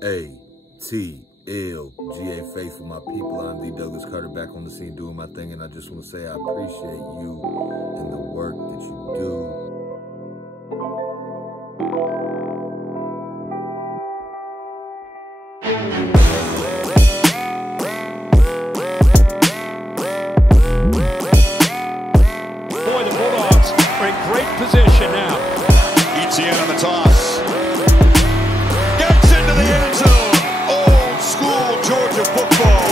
ATL.GA Faithful, my people. I'm the Douglas Carter, back on the scene doing my thing, and I just want to say I appreciate you and the work that you do. Boy, the Bulldogs are in great position now. ATL on the toss. Gets into the end zone. Old school Georgia football.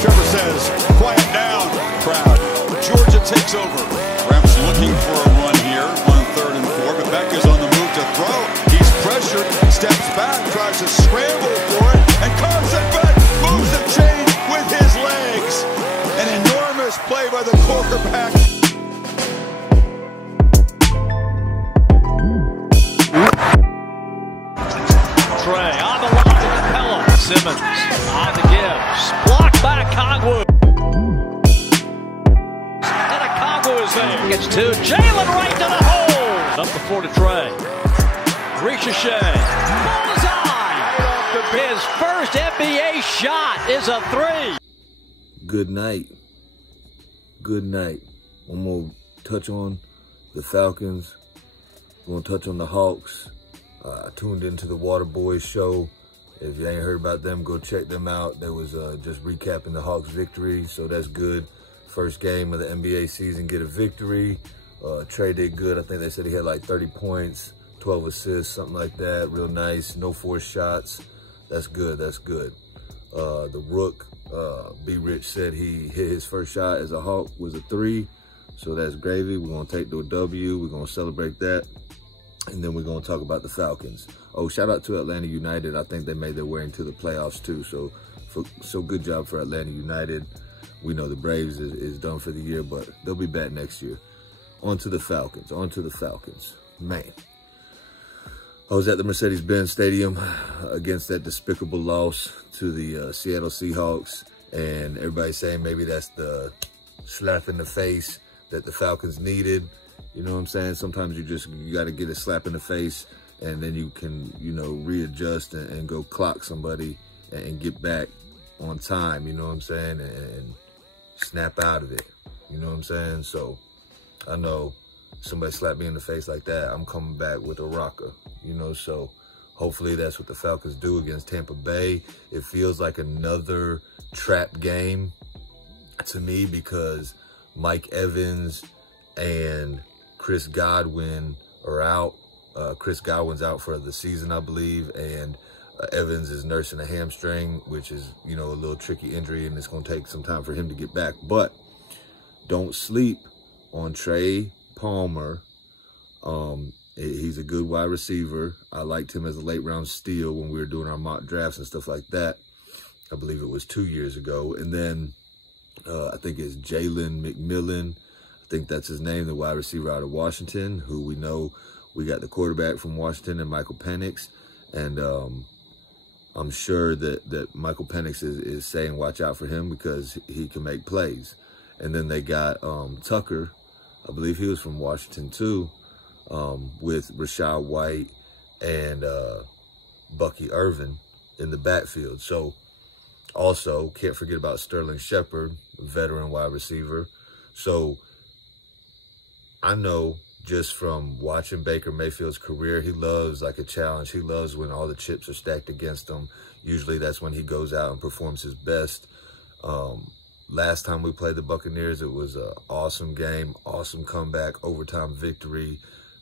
Trevor says, quiet down, crowd. Georgia takes over. Rams looking for a run here on 3rd and 4, but Beck is on the move to throw. He's pressured, steps back, tries to scramble for it, and Carson Beck moves the chain with his legs. An enormous play by the quarterback. Trey on the line to Capella. Simmons on the give. Blocked by Kongwu. And a Kongwu is there. Gets two. Jalen right to the hole. Up the floor to Trey. Ricochet. Bullseye. His first NBA shot is a 3. Good night. Good night. I'm going to touch on the Falcons. I'm going to touch on the Hawks. I tuned into the Water Boys show. If you ain't heard about them, go check them out. They was just recapping the Hawks' victory, so that's good. First game of the NBA season, get a victory. Trey did good. I think they said he had like 30 points, 12 assists, something like that. Real nice. No forced shots. That's good. That's good. The Rook, B. Rich, said he hit his first shot as a Hawk was a 3. So that's gravy. We're going to take the W. We're going to celebrate that. And then we're going to talk about the Falcons. Oh, shout out to Atlanta United. I think they made their way into the playoffs too. So good job for Atlanta United. We know the Braves is done for the year, but they'll be back next year. On to the Falcons. On to the Falcons. Man. I was at the Mercedes-Benz Stadium against that despicable loss to the Seattle Seahawks. And everybody's saying maybe that's the slap in the face that the Falcons needed. You know what I'm saying? Sometimes you got to get a slap in the face, and then you can, readjust and go clock somebody and get back on time, you know what I'm saying? And snap out of it, you know what I'm saying? So I know somebody slapped me in the face like that, I'm coming back with a rocker, so hopefully that's what the Falcons do against Tampa Bay. It feels like another trap game to me because Mike Evans and Chris Godwin are out. Chris Godwin's out for the season, I believe, and Evans is nursing a hamstring, which is, a little tricky injury, and it's going to take some time for him to get back. But don't sleep on Trey Palmer. He's a good wide receiver. I liked him as a late-round steal when we were doing our mock drafts and stuff like that. I believe it was 2 years ago. And then I think it's Jalen McMillan. I think that's his name, the wide receiver out of Washington, who we know we got the quarterback from Washington and Michael Penix. And I'm sure that Michael Penix is saying watch out for him because he can make plays. And then they got Tucker, I believe he was from Washington too, with Rachaad White and Bucky Irvin in the backfield. So also can't forget about Sterling Shepard, veteran wide receiver. So I know just from watching Baker Mayfield's career, he loves like a challenge. He loves when all the chips are stacked against him. Usually that's when he goes out and performs his best. Last time we played the Buccaneers, it was an awesome game, awesome comeback, overtime victory.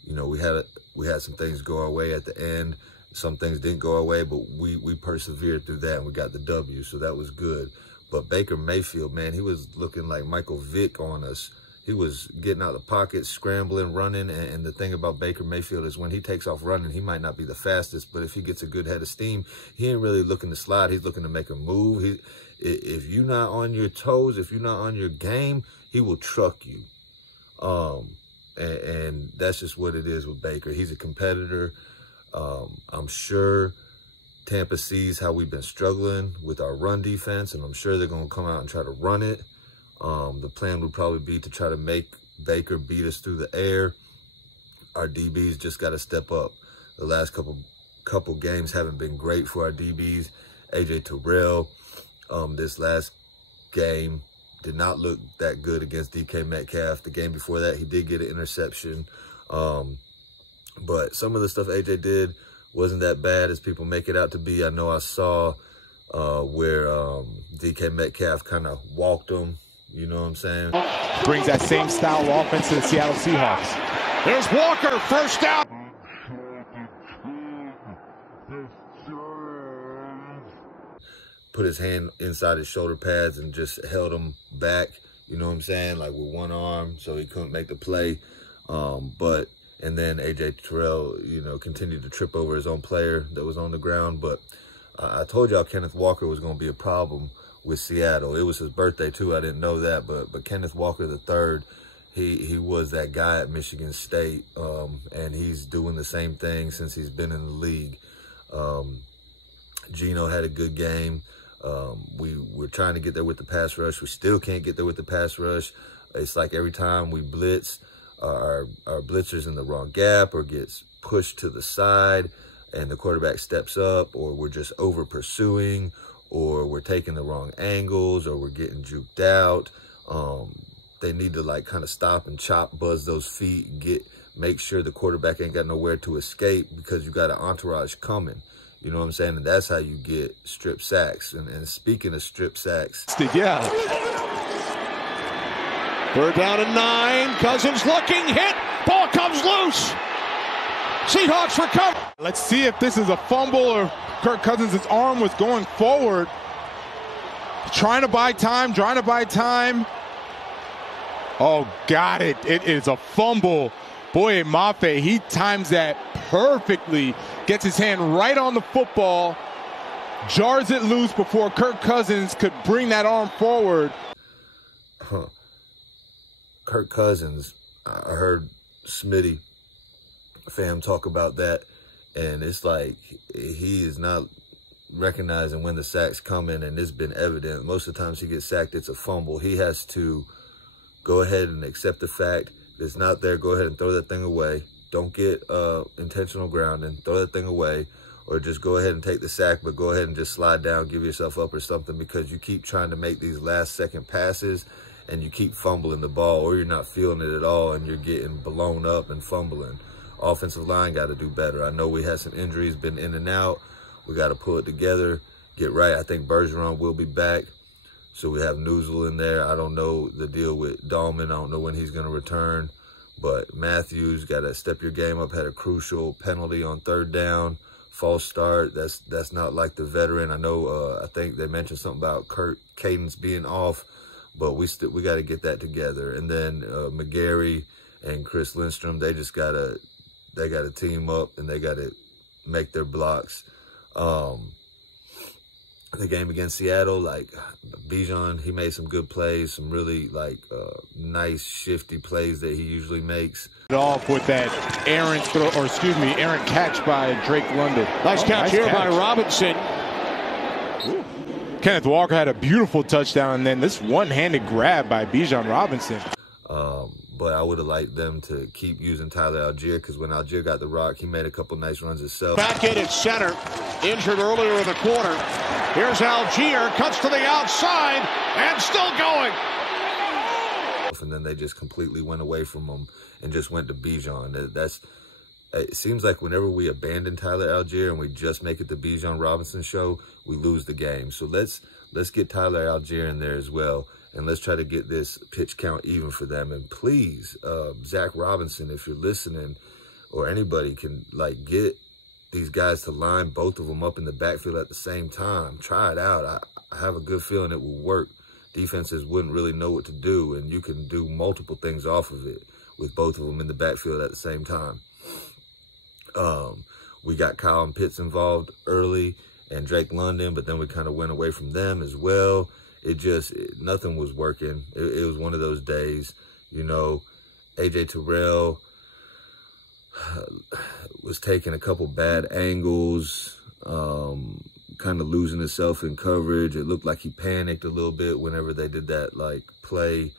We had some things go our way at the end. Some things didn't go our way, but we persevered through that and we got the W, so that was good. But Baker Mayfield, man, he was looking like Michael Vick on us. He was getting out of the pocket, scrambling, running. And the thing about Baker Mayfield is when he takes off running, he might not be the fastest, but if he gets a good head of steam, he ain't really looking to slide. He's looking to make a move. If you're not on your toes, if you're not on your game, he will truck you. And that's just what it is with Baker. He's a competitor. I'm sure Tampa sees how we've been struggling with our run defense, and I'm sure they're going to come out and try to run it. The plan would probably be to try to make Baker beat us through the air. Our DBs just got to step up. The last couple couple games haven't been great for our DBs. AJ Terrell, this last game did not look that good against DK Metcalf. The game before that, he did get an interception. But some of the stuff AJ did wasn't that bad as people make it out to be. I know I saw where DK Metcalf kind of walked him. You know what I'm saying? Brings that same style of offense to the Seattle Seahawks. There's Walker, first down. Put his hand inside his shoulder pads and just held him back, you know what I'm saying, like with one arm, so he couldn't make the play. And then AJ Terrell, you know, continued to trip over his own player that was on the ground. But I told y'all Kenneth Walker was going to be a problem with Seattle. It was his birthday too. I didn't know that, but Kenneth Walker III, he was that guy at Michigan State, and he's doing the same thing since he's been in the league. Geno had a good game. We're trying to get there with the pass rush. We still can't get there with the pass rush. It's like every time we blitz, our blitzer's in the wrong gap or gets pushed to the side and the quarterback steps up, or we're just over pursuing, or we're taking the wrong angles, or we're getting juked out. They need to like kind of stop and buzz those feet and make sure the quarterback ain't got nowhere to escape, because you got an entourage coming. You know what I'm saying? And that's how you get strip sacks. And speaking of strip sacks. Yeah. Third down and 9. Cousins looking, hit. Ball comes loose. Seahawks recover. Let's see if this is a fumble or Kirk Cousins' arm was going forward. Trying to buy time. Oh, got it. It is a fumble. Boy, Mafe, he times that perfectly. Gets his hand right on the football. Jars it loose before Kirk Cousins could bring that arm forward. Kirk Cousins, I heard Smitty fam talk about that, and it's like he is not recognizing when the sack's coming, and it's been evident. Most of the times he gets sacked, it's a fumble. He has to go ahead and accept the fact that it's not there. Go ahead and throw that thing away. Don't get intentional grounding. Throw that thing away, or just go ahead and take the sack, but go ahead and just slide down, give yourself up or something, because you keep trying to make these last-second passes and you keep fumbling the ball, or you're not feeling it at all and you're getting blown up and fumbling. Offensive line got to do better. I know we had some injuries, been in and out. We got to pull it together, get right. I think Bergeron will be back. So we have Newsel in there. I don't know the deal with Dahlman. I don't know when he's going to return. But Matthews got to step your game up, had a crucial penalty on third down, false start. That's not like the veteran. I know, I think they mentioned something about Cadence being off, but we got to get that together. And then McGarry and Chris Lindstrom, they got to team up and they got to make their blocks. The game against Seattle, like Bijan, he made some good plays, some really like nice shifty plays that he usually makes. Off with that errant catch by Drake London. Nice catch here by Robinson. Ooh. Kenneth Walker had a beautiful touchdown, and then this one-handed grab by Bijan Robinson. But I would have liked them to keep using Tyler Algier, because when Algier got the rock, he made a couple nice runs himself. Back in at center, injured earlier in the quarter. Here's Algier, cuts to the outside, and still going. And then they just completely went away from him and just went to Bijan. It seems like whenever we abandon Tyler Algier and we just make it the Bijan Robinson show, we lose the game. So let's get Tyler Algier in there as well. And let's try to get this pitch count even for them. And please, Zach Robinson, if you're listening, or anybody can like get these guys to line both of them up in the backfield at the same time. Try it out. I have a good feeling it will work. Defenses wouldn't really know what to do, and you can do multiple things off of it with both of them in the backfield at the same time. We got Kyle Pitts involved early and Drake London, but then we kind of went away from them as well. Nothing was working. It was one of those days, you know. AJ Terrell was taking a couple bad angles, kind of losing himself in coverage. It looked like he panicked a little bit whenever they did that like play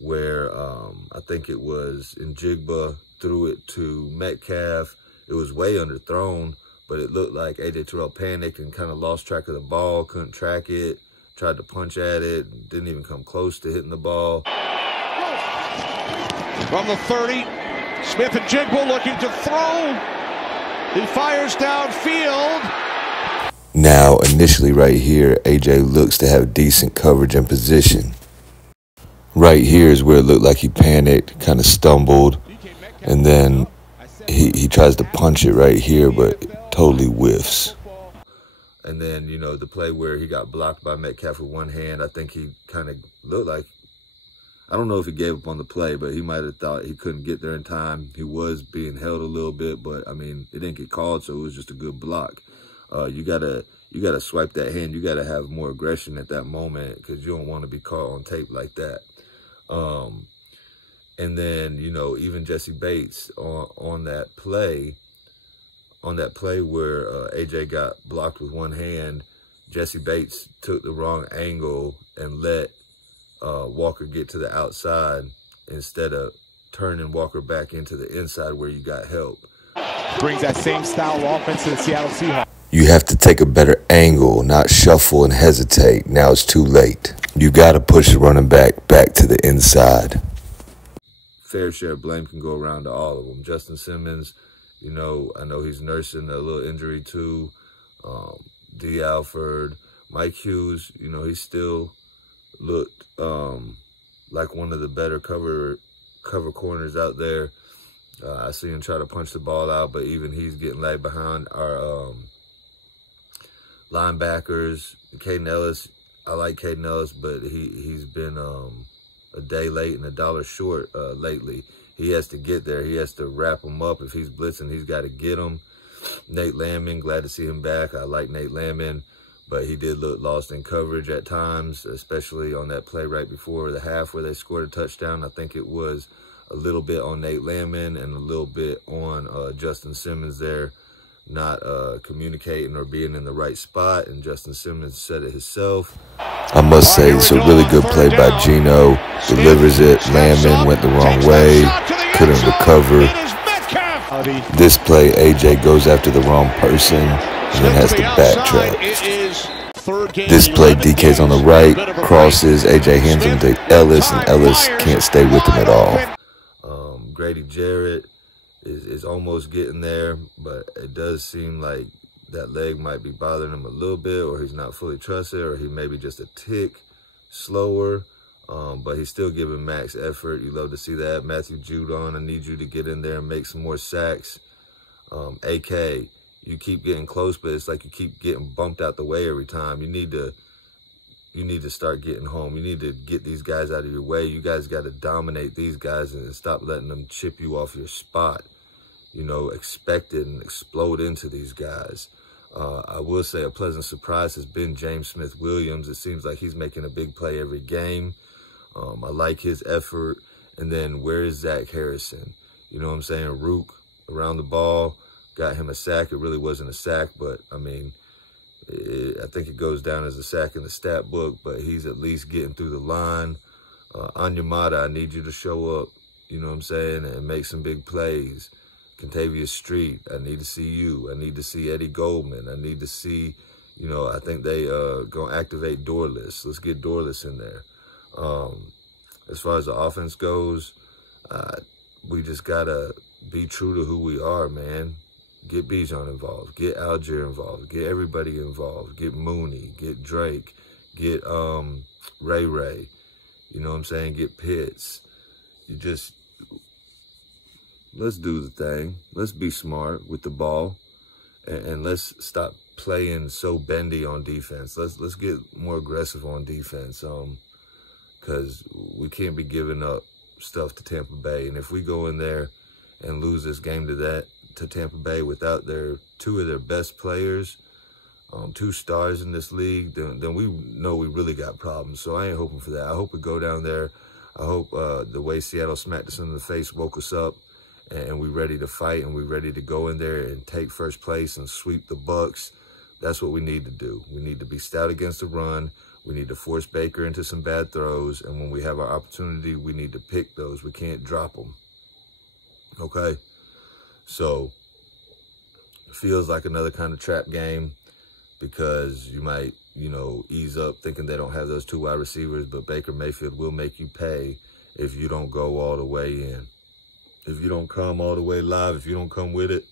where I think it was Njigba threw it to Metcalf. It was way underthrown, but it looked like A.J. Terrell panicked and kind of lost track of the ball, couldn't track it, tried to punch at it, didn't even come close to hitting the ball. From the 30, Smith and Jigba looking to throw. He fires downfield. Now, initially right here, A.J. looks to have decent coverage and position. Right here is where it looked like he panicked, kind of stumbled, and then he tries to punch it right here, but totally whiffs. And then, you know, the play where he got blocked by Metcalf with one hand, I think he kind of looked like, I don't know if he gave up on the play, but he might have thought he couldn't get there in time. He was being held a little bit, but, I mean, it didn't get called, so it was just a good block. You gotta swipe that hand. You gotta have more aggression at that moment because you don't want to be caught on tape like that. And then, you know, even Jesse Bates on that play where AJ got blocked with one hand, Jesse Bates took the wrong angle and let Walker get to the outside instead of turning Walker back into the inside where you got help. Brings that same style offense to the Seattle Seahawks. You have to take a better angle, not shuffle and hesitate. Now it's too late. You got to push the running back to the inside. Fair share of blame can go around to all of them. Justin Simmons, you know, I know he's nursing a little injury too. D. Alford, Mike Hughes, you know, he still looked like one of the better cover corners out there. I see him try to punch the ball out, but even he's getting lagged behind. Our linebackers, Caden Ellis, I like Caden Ellis, but he's been a day late and $1 short lately. He has to get there. He has to wrap him up. If he's blitzing, he's got to get him. Nate Landman, glad to see him back. I like Nate Landman, but he did look lost in coverage at times, especially on that play right before the half where they scored a touchdown. I think it was a little bit on Nate Landman and a little bit on Justin Simmons there, not communicating or being in the right spot, and Justin Simmons said it himself. I must say, it's a really good play by Gino. Delivers it. Landman went the wrong way, couldn't recover. This play, AJ goes after the wrong person and then has to backtrack. This play, DK's on the right, crosses, AJ hands him to Ellis, and Ellis can't stay with him at all. Grady Jarrett is almost getting there, but it does seem like that leg might be bothering him a little bit, or he's not fully trusted, or he may be just a tick slower, but he's still giving max effort. You love to see that. Matthew Judon, I need you to get in there and make some more sacks. AK, you keep getting close, but it's like you keep getting bumped out the way every time. You need to start getting home. You need to get these guys out of your way. You guys got to dominate these guys and stop letting them chip you off your spot. You know, expect it and explode into these guys. I will say a pleasant surprise has been James Smith-Williams. It seems like he's making a big play every game. I like his effort. And then where is Zach Harrison? You know what I'm saying? Rook around the ball, got him a sack. It really wasn't a sack, but, I mean, I think it goes down as a sack in the stat book, but he's at least getting through the line. Anyamata, I need you to show up, you know what I'm saying, and make some big plays. Contavious Street, I need to see you. I need to see Eddie Goldman. I need to see, you know, I think they going to activate Dorless. Let's get Dorless in there. As far as the offense goes, we just got to be true to who we are, man. Get Bijan involved. Get Algier involved. Get everybody involved. Get Mooney. Get Drake. Get Ray Ray. You know what I'm saying? Get Pitts. You just... Let's do the thing. Let's be smart with the ball, and let's stop playing so bendy on defense. Let's get more aggressive on defense, because we can't be giving up stuff to Tampa Bay. And if we go in there and lose this game to Tampa Bay without two of their best players, 2 stars in this league, then we know we really got problems. So I ain't hoping for that. I hope we go down there. I hope the way Seattle smacked us in the face woke us up, and we're ready to fight, and we're ready to go in there and take first place and sweep the Bucs. That's what we need to do. We need to be stout against the run. We need to force Baker into some bad throws, and when we have our opportunity, we need to pick those. We can't drop them. Okay? So feels like another kind of trap game because you might, ease up thinking they don't have those 2 wide receivers, but Baker Mayfield will make you pay if you don't go all the way in. If you don't come all the way live, if you don't come with it,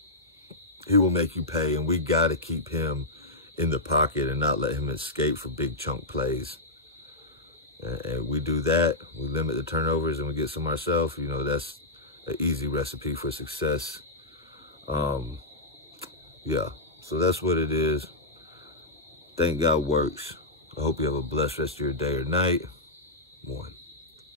he will make you pay, and we got to keep him in the pocket and not let him escape for big chunk plays. And we do that, we limit the turnovers, and we get some ourselves. That's an easy recipe for success. Yeah, so that's what it is. Thank God works. I hope you have a blessed rest of your day or night. 1.